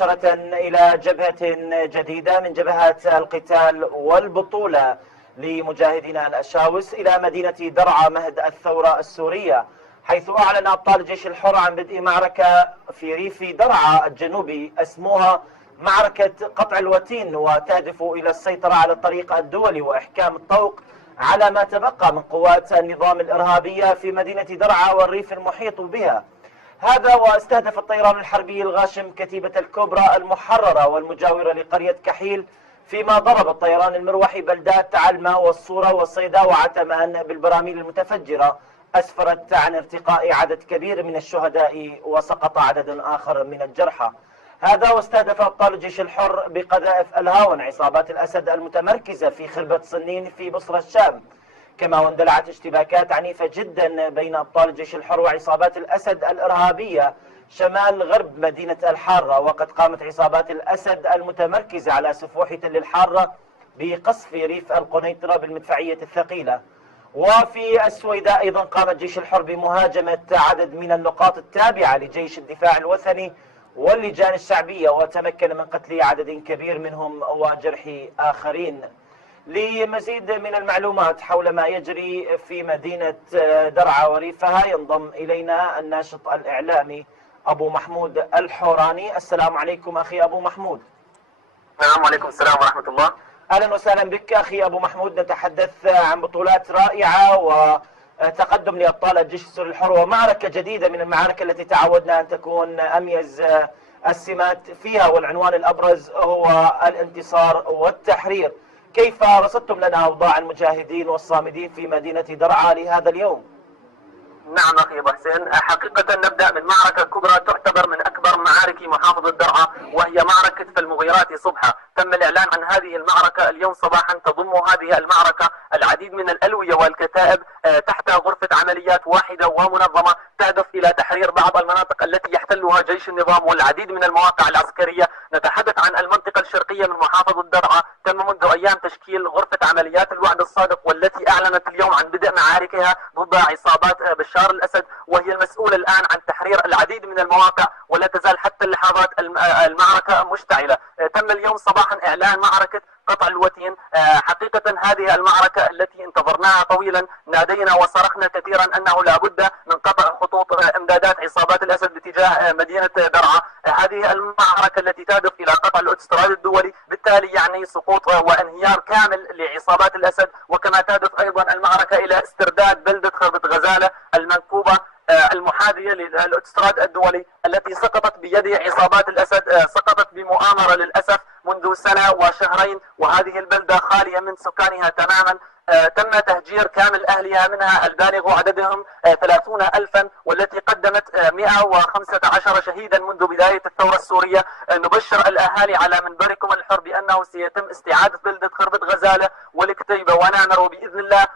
مباشرة إلى جبهة جديدة من جبهات القتال والبطولة لمجاهدينا الأشاوس إلى مدينة درعا مهد الثورة السورية، حيث أعلن أبطال الجيش الحر عن بدء معركة في ريف درعا الجنوبي اسمها معركة قطع الوتين، وتهدف إلى السيطرة على الطريق الدولي وإحكام الطوق على ما تبقى من قوات النظام الإرهابية في مدينة درعا والريف المحيط بها. هذا واستهدف الطيران الحربي الغاشم كتيبة الكوبرا المحررة والمجاورة لقرية كحيل، فيما ضرب الطيران المروحي بلدات علمة والصورة والصيدا وعتمان بالبراميل المتفجرة أسفرت عن ارتقاء عدد كبير من الشهداء وسقط عدد آخر من الجرحى. هذا واستهدف أبطال الجيش الحر بقذائف الهاون عصابات الأسد المتمركزة في خربة صنين في بصرة الشام، كما واندلعت اشتباكات عنيفة جدا بين أبطال الجيش الحر وعصابات الأسد الإرهابية شمال غرب مدينة الحارة. وقد قامت عصابات الأسد المتمركزة على سفوح تل الحارة بقصف ريف القنيطرة بالمدفعية الثقيلة. وفي السويداء أيضا قام الجيش الحر بمهاجمة عدد من النقاط التابعة لجيش الدفاع الوثني واللجان الشعبية، وتمكن من قتل عدد كبير منهم وجرح آخرين. لمزيد من المعلومات حول ما يجري في مدينة درعا وريفها ينضم إلينا الناشط الإعلامي أبو محمود الحوراني. السلام عليكم أخي أبو محمود. السلام عليكم. السلام ورحمة الله. أهلا وسهلا بك أخي أبو محمود. نتحدث عن بطولات رائعة وتقدم لأبطال الجيش السوري الحر ومعركة جديدة من المعارك التي تعودنا أن تكون أميز السمات فيها، والعنوان الأبرز هو الانتصار والتحرير. كيف رصدتم لنا أوضاع المجاهدين والصامدين في مدينة درعا لهذا اليوم؟ نعم أخي أبو حسين، حقيقة نبدأ من معركة كبرى تعتبر من أكبر معارك محافظة درعا، وهي معركة فالمغيرات صبحا. تم الإعلان عن هذه المعركة اليوم صباحا. تضم هذه المعركة العديد من الألوية والكتائب تحت غرفة عمليات واحدة ومنظمة تهدف إلى تحرير بعض المناطق التي يحتلها جيش النظام والعديد من المواقع العسكرية. نتحدث عن المنطقة الشرقية من محافظة درعا. تم منذ أيام تشكيل غرفة عمليات الوعد الصادق، والتي أعلنت اليوم عن بدء معاركها ضد عصابات بشار الأسد، وهي المسؤولة الآن عن تحرير العديد من المواقع، ولا تزال حتى اللحظات المعركة مشتعلة. تم اليوم صباحا إعلان معركة قطع الوتين. حقيقة هذه المعركة التي انتظرناها طويلا، نادينا وصرخنا كثيرا أنه لا بد من قطع خطوط إمدادات عصابات الأسد باتجاه مدينة درعا. هذه المعركة التي تهدف إلى قطع الاوتوستراد الدولي، بالتالي يعني سقوط وانهيار كامل لعصابات الأسد، وكما تهدف أيضا المعركة إلى استرداد بلدة خربة غزالة المنكوبة المحاذية للاوتوستراد الدولي التي سقطت بيد عصابات الأسد. سقطت بمؤامرة للأسف منذ سنة وشهرين، وهذه البلدة خالية من سكانها تماما. تم تهجير كامل أهلها، منها البالغ عددهم 30,000، والتي قدمت 115 شهيدا منذ بداية الثورة السورية. نبشر الأهالي على منبركم الحر بأنه سيتم استعادة بلدة خربة غزالة والكتيبة ونامر، وبإذن الله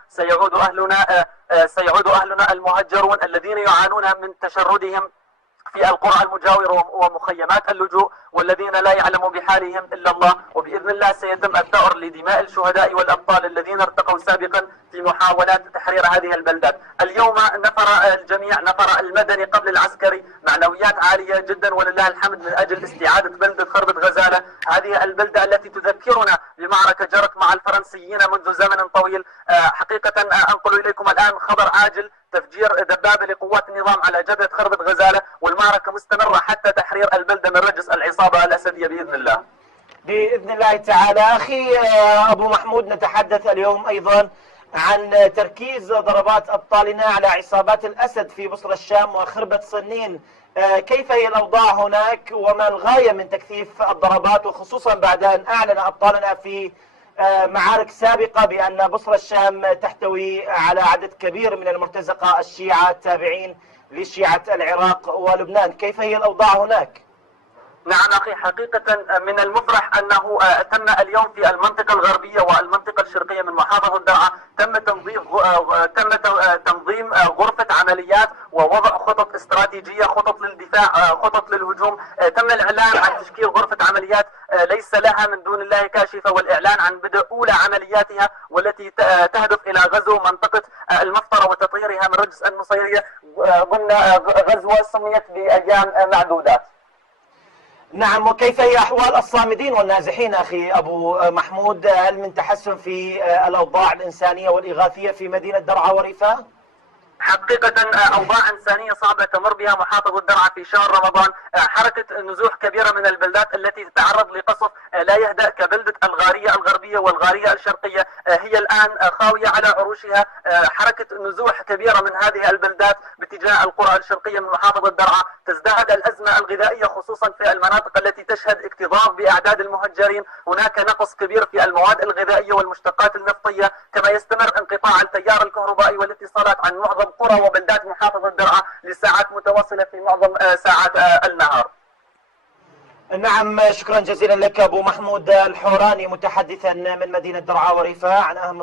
سيعود أهلنا المهجرون الذين يعانون من تشردهم في القرى المجاورة ومخيمات اللجوء، والذين لا يعلم بحالهم إلا الله. وبإذن الله سيتم الثأر لدماء الشهداء والأبطال الذين ارتقوا سابقا في محاولات تحرير هذه البلدات. اليوم نفر الجميع، نفر المدني قبل العسكري، معنويات عالية جدا ولله الحمد من أجل استعادة بلدة خربة غزالة، هذه البلدة التي تذكرنا بمعركة جرت مع الفرنسيين منذ زمن طويل. حقيقة أنقل إليكم الآن خبر عاجل: تفجير دبابة لقوات النظام على جبهة خربة غزالة، والمعركة مستمرة حتى تحرير البلدة من رجس العصابة الأسدية بإذن الله. بإذن الله تعالى. أخي أبو محمود، نتحدث اليوم أيضا عن تركيز ضربات أبطالنا على عصابات الأسد في بصرة الشام وخربة صنين. كيف هي الأوضاع هناك وما الغاية من تكثيف الضربات، وخصوصا بعد أن أعلن أبطالنا في معارك سابقة بأن بصرة الشام تحتوي على عدد كبير من المرتزقة الشيعة التابعين لشيعة العراق ولبنان؟ كيف هي الأوضاع هناك؟ نعم أخي، حقيقة من المفرح أنه تم اليوم في المنطقة الغربية والمنطقة الشرقية من محافظة درعا تم تنظيم غرفة عمليات ووضع خطط استراتيجية، خطط للدفاع، خطط للهجوم. تم الإعلان عن تشكيل غرفة عمليات ليس لها من دون الله كاشفة، والإعلان عن بدء أولى عملياتها والتي تهدف إلى غزو منطقة المفطرة وتطهيرها من رجس النصيرية ضمن غزوة سميت بأيام معدودات. نعم، وكيف هي أحوال الصامدين والنازحين أخي أبو محمود؟ هل من تحسن في الأوضاع الإنسانية والإغاثية في مدينة درعا وريفها؟ حقيقة أوضاع إنسانية صعبة تمر بها محافظة درعا في شهر رمضان. حركة نزوح كبيرة من البلدات التي تتعرض لقصف لا يهدأ كبلدة الغارية الغربية والغارية الشرقية، هي الآن خاوية على عروشها. حركة نزوح كبيرة من هذه البلدات باتجاه القرى الشرقية من محافظة درعا. تزداد الأزمة الغذائية خصوصا في المناطق التي تشهد اكتظاظ بأعداد المهجرين. هناك نقص كبير في المواد الغذائية والمشتقات النفطية، كما يستمر انقطاع التيار الكهربائي والاتصالات عن معظم قرى وبلدات محافظة درعا لساعات متواصلة في معظم ساعات النهار. نعم، شكرا جزيلا لك أبو محمود الحوراني، متحدثا من مدينة درعا وريفها عن أهم